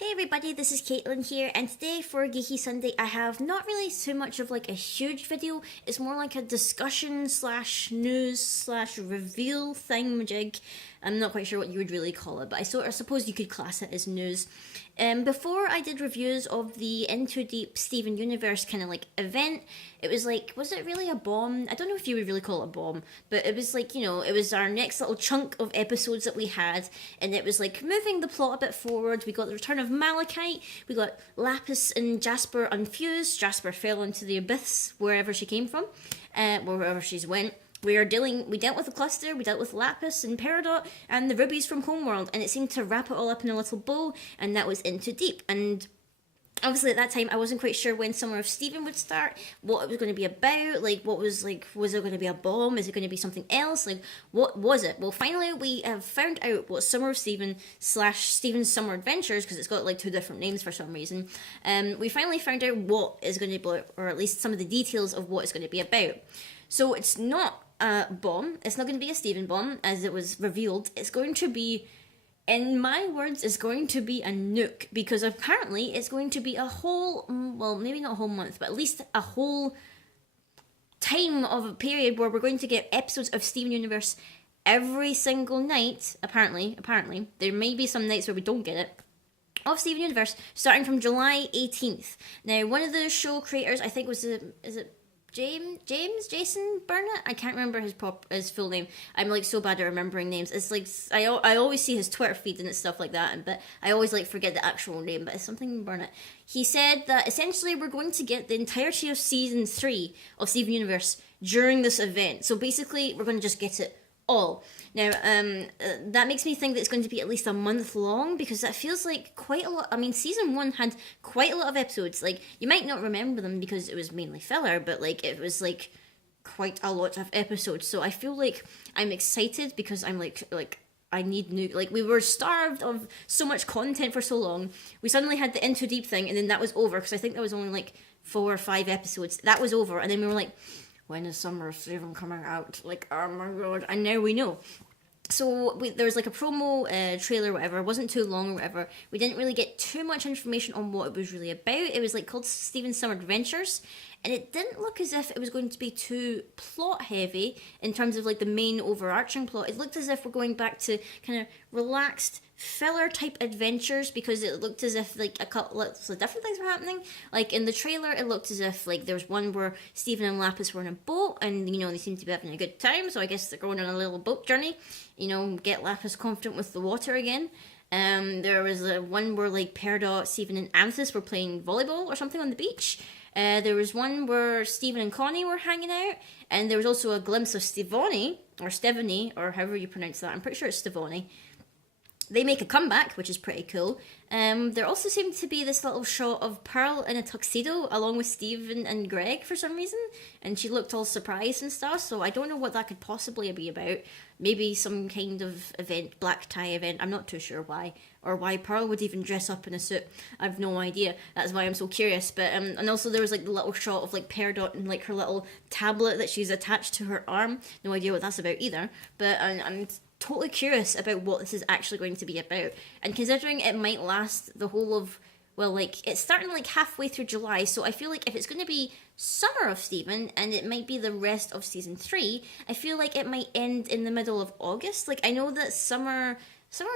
Hey everybody, this is Caitlin here, and today for Geeky Sunday I have not really too much of like a huge video. It's more like a discussion slash news slash reveal thingamajig. I'm not quite sure what you would really call it, but I sort of suppose you could class it as news. Before I did reviews of the Into Deep Steven Universe kind of like event, it was like, was it really a bomb? I don't know if you would really call it a bomb, but it was like, it was our next little chunk of episodes that we had, and it was like moving the plot a bit forward. We got the return of Malachite, we got Lapis and Jasper unfused. Jasper fell into the abyss wherever she came from, wherever she's went. We dealt with the cluster, we dealt with Lapis and Peridot and the rubies from Homeworld, and it seemed to wrap it all up in a little bow, and that was Into Deep. And obviously at that time I wasn't quite sure when Summer of Steven would start, what it was going to be about, was it going to be a bomb, is it going to be something else, what was it? Well, finally we have found out what Summer of Steven / Steven's Summer Adventures, because it's got like two different names for some reason. We finally found out what is going to be, or at least some of the details of what it's going to be about. So it's not a bomb, it's not going to be a Steven bomb as it was revealed. It's going to be, in my words, it's going to be a nuke, because apparently it's going to be a whole, well, maybe not a whole month, but at least a whole time of a period where we're going to get episodes of Steven Universe every single night. Apparently, there may be some nights where we don't get it, of Steven Universe, starting from July 18th. Now, one of the show creators, I think is it Jason Burnett? I can't remember his full name. I'm like so bad at remembering names. It's like I always see his Twitter feed and stuff like that, but I always like forget the actual name. But it's something Burnett. He said that essentially we're going to get the entirety of season 3 of Steven Universe during this event. So basically, we're going to just get it all. Now, that makes me think that it's going to be at least a month long, because that feels like quite a lot. I mean, season 1 had quite a lot of episodes. Like, you might not remember them because it was mainly filler, but like it was like quite a lot of episodes. So I feel like I'm excited because I'm like I need new, like, we were starved of so much content for so long. We suddenly had the Into Deep thing, and then that was over, because I think there was only like 4 or 5 episodes. That was over, and then we were like, when is Summer of Steven coming out? Like, oh my god. And now we know. So there was like a promo trailer, whatever. It wasn't too long or whatever. We didn't really get too much information on what it was really about. It was like called Steven's Summer Adventures, and it didn't look as if it was going to be too plot heavy in terms of like the main overarching plot. It looked as if we're going back to kind of relaxed filler type adventures, because it looked as if like a couple of different things were happening. Like in the trailer, it looked as if like there was one where Steven and Lapis were in a boat, and they seemed to be having a good time, so I guess they're going on a little boat journey, get Lapis confident with the water again. There was one where like Peridot, Steven and Amethyst were playing volleyball or something on the beach. There was one where Steven and Connie were hanging out, and there was also a glimpse of Stephanie, or however you pronounce that. I'm pretty sure it's Stevoni. They make a comeback, which is pretty cool. There also seemed to be this little shot of Pearl in a tuxedo along with Steve and Greg for some reason, and she looked all surprised and stuff, so I don't know what that could possibly be about. Maybe some kind of event, black tie event, I'm not too sure why, or why Pearl would even dress up in a suit. I've no idea. That's why I'm so curious. But and also there was like the little shot of like Peridot and like her little tablet that she's attached to her arm. No idea what that's about either, but I'm totally curious about what this is actually going to be about. And considering it might last the whole of, well, like, it's starting like halfway through July, so I feel like if it's going to be Summer of Steven, and it might be the rest of season 3, I feel like it might end in the middle of August. Like, I know that summer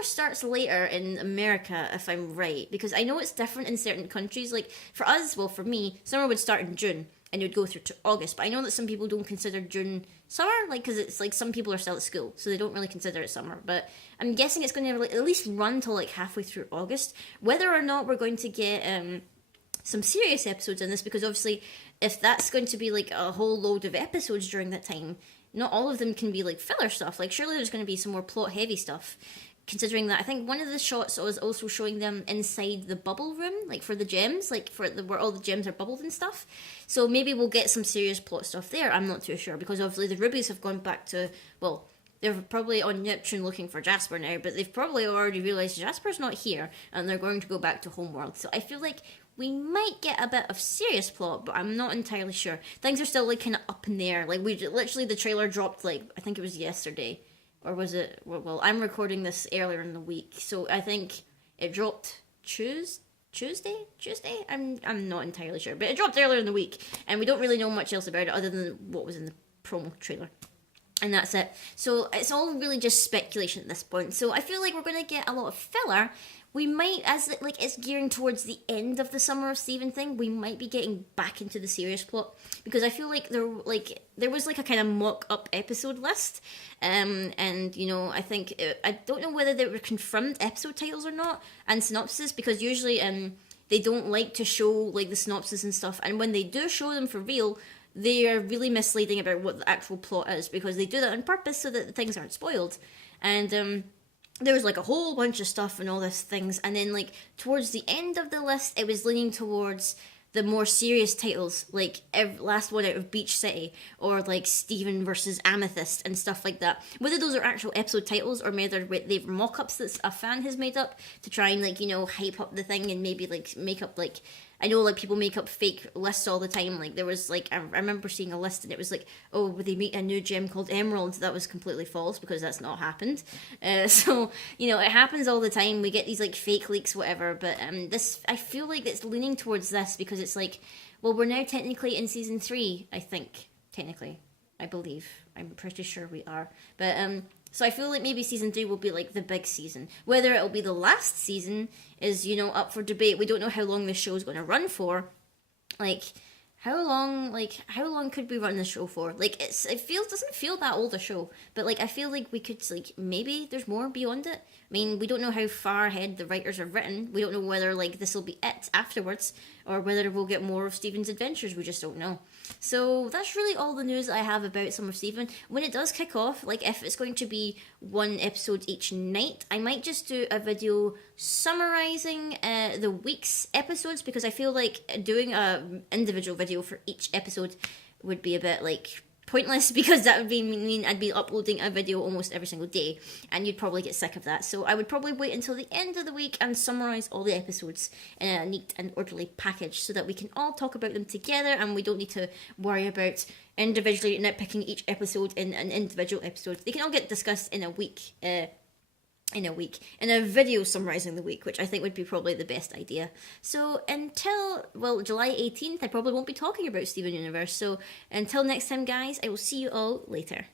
starts later in America, if I'm right, because I know it's different in certain countries. Like, for us, well, for me, summer would start in June, and it would go through to August. But I know that some people don't consider June summer, like, because it's like some people are still at school, so they don't really consider it summer. But I'm guessing it's going to like, at least run till like halfway through August. Whether or not we're going to get some serious episodes in this, because obviously if that's going to be like a whole load of episodes during that time, not all of them can be like filler stuff. Like, surely there's going to be some more plot heavy stuff. Considering that, I think one of the shots was also showing them inside the bubble room, like for the gems, like where all the gems are bubbled and stuff. So maybe we'll get some serious plot stuff there. I'm not too sure, because obviously the rubies have gone back to, well, they're probably on Neptune looking for Jasper now, but they've probably already realised Jasper's not here, and they're going to go back to Homeworld. So I feel like we might get a bit of serious plot, but I'm not entirely sure. Things are still like kind of up in the air. Like, we literally, the trailer dropped like, I think it was yesterday. Or was it, well, I'm recording this earlier in the week, so I think it dropped Tuesday. I'm not entirely sure, but it dropped earlier in the week, and we don't really know much else about it other than what was in the promo trailer. And that's it. So it's all really just speculation at this point. So I feel like we're going to get a lot of filler. We might, as like it's gearing towards the end of the Summer of Steven thing, we might be getting back into the serious plot, because I feel like there was like a kind of mock up episode list, and you know, I think I don't know whether they were confirmed episode titles or not and synopsis, because usually they don't like to show like the synopsis and stuff, and when they do show them for real, they are really misleading about what the actual plot is, because they do that on purpose so that the things aren't spoiled. And there was like a whole bunch of stuff and all these things, and then like towards the end of the list it was leaning towards the more serious titles, like Last One Out of Beach City, or like Steven versus Amethyst and stuff like that. Whether those are actual episode titles or whether they've mock-ups that a fan has made up to try and like, you know, hype up the thing and maybe like make up like, I know like people make up fake lists all the time. Like there was like, I remember seeing a list and it was like, oh, would they meet a new gem called Emerald? That was completely false, because that's not happened. So, you know, it happens all the time. We get these like fake leaks, whatever. But this, I feel like it's leaning towards this, because it's like, well, we're now technically in season 3, I think. Technically. I believe. I'm pretty sure we are. But, so I feel like maybe season 3 will be like the big season. Whether it'll be the last season is, you know, up for debate. We don't know how long the show's going to run for. Like, how long could we run the show for? Like, doesn't feel that old a show, but like I feel like we could, like, maybe there's more beyond it. I mean, we don't know how far ahead the writers have written. We don't know whether like this will be it afterwards, or whether we'll get more of Steven's adventures. We just don't know. So that's really all the news I have about Summer of Steven. When it does kick off, like if it's going to be one episode each night, I might just do a video summarizing the week's episodes, because I feel like doing a individual video for each episode would be a bit like pointless, because that would mean I'd be uploading a video almost every single day, and you'd probably get sick of that. So I would probably wait until the end of the week and summarize all the episodes in a neat and orderly package, so that we can all talk about them together, and we don't need to worry about individually nitpicking each episode in an individual episode. They can all get discussed in a week. In a video summarising the week, which I think would be probably the best idea. So until, well, July 18th, I probably won't be talking about Steven Universe. So until next time, guys, I will see you all later.